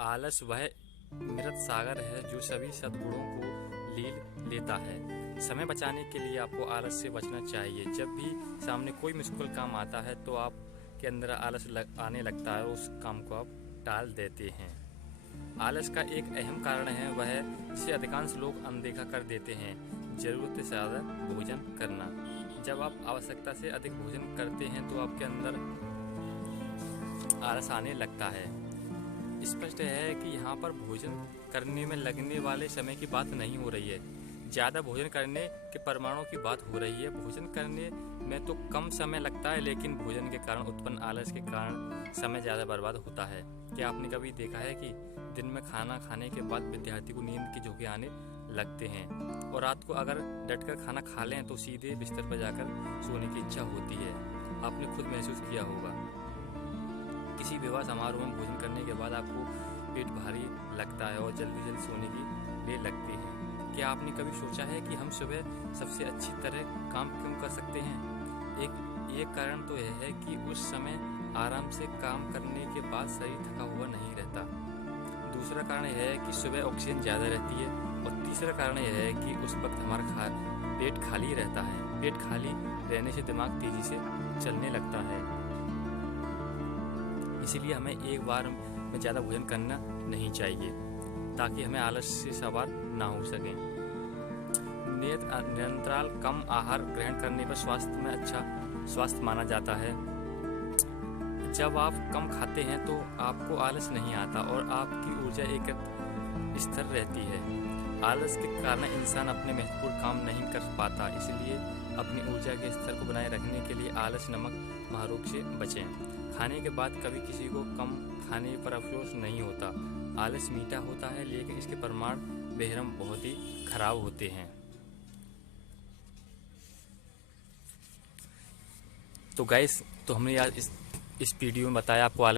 आलस वह मृत सागर है जो सभी सद्गुणों को लील लेता है। समय बचाने के लिए आपको आलस से बचना चाहिए। जब भी सामने कोई मुश्किल काम आता है तो आपके अंदर आलस आने लगता है और उस काम को आप टाल देते हैं। आलस का एक अहम कारण है वह जिसे अधिकांश लोग अनदेखा कर देते हैं, ज़रूरत से ज़्यादा भोजन करना। जब आप आवश्यकता से अधिक भोजन करते हैं तो आपके अंदर आलस आने लगता है। स्पष्ट है कि यहाँ पर भोजन करने में लगने वाले समय की बात नहीं हो रही है, ज़्यादा भोजन करने के परिमाणों की बात हो रही है। भोजन करने में तो कम समय लगता है, लेकिन भोजन के कारण उत्पन्न आलस के कारण समय ज़्यादा बर्बाद होता है। क्या आपने कभी देखा है कि दिन में खाना खाने के बाद विद्यार्थी को नींद के झोंके आने लगते हैं और रात को अगर डटकर खाना खा लें तो सीधे बिस्तर पर जाकर सोने की इच्छा होती है। आपने खुद महसूस किया होगा। किसी विवाह समारोह में भोजन करने के बाद आपको पेट भारी लगता है और जल्दी जल्दी सोने की लिए लगती है। क्या आपने कभी सोचा है कि हम सुबह सबसे अच्छी तरह काम क्यों कर सकते हैं? एक कारण तो यह है कि उस समय आराम से काम करने के बाद शरीर थका हुआ नहीं रहता। दूसरा कारण यह है कि सुबह ऑक्सीजन ज़्यादा रहती है और तीसरा कारण यह है कि उस वक्त हमारा पेट खाली रहता है। पेट खाली रहने से दिमाग तेज़ी से चलने लगता है। इसीलिए हमें एक बार में ज़्यादा भोजन करना नहीं चाहिए ताकि हमें आलस से सवार ना हो सके। निरंतराल कम आहार ग्रहण करने पर स्वास्थ्य में अच्छा स्वास्थ्य माना जाता है। जब आप कम खाते हैं तो आपको आलस नहीं आता और आपकी ऊर्जा एक स्थिर रहती है। आलस के कारण इंसान अपने महत्वपूर्ण काम नहीं कर पाता, इसलिए अपनी ऊर्जा के स्तर को बनाए रखने के लिए आलस नमक महारोग से बचें। खाने के बाद कभी किसी को कम खाने पर अफसोस नहीं होता। आलस मीठा होता है लेकिन इसके परिणाम बेहरम बहुत ही खराब होते हैं। तो गाइस, तो हमने आज इस वीडियो में बताया आपको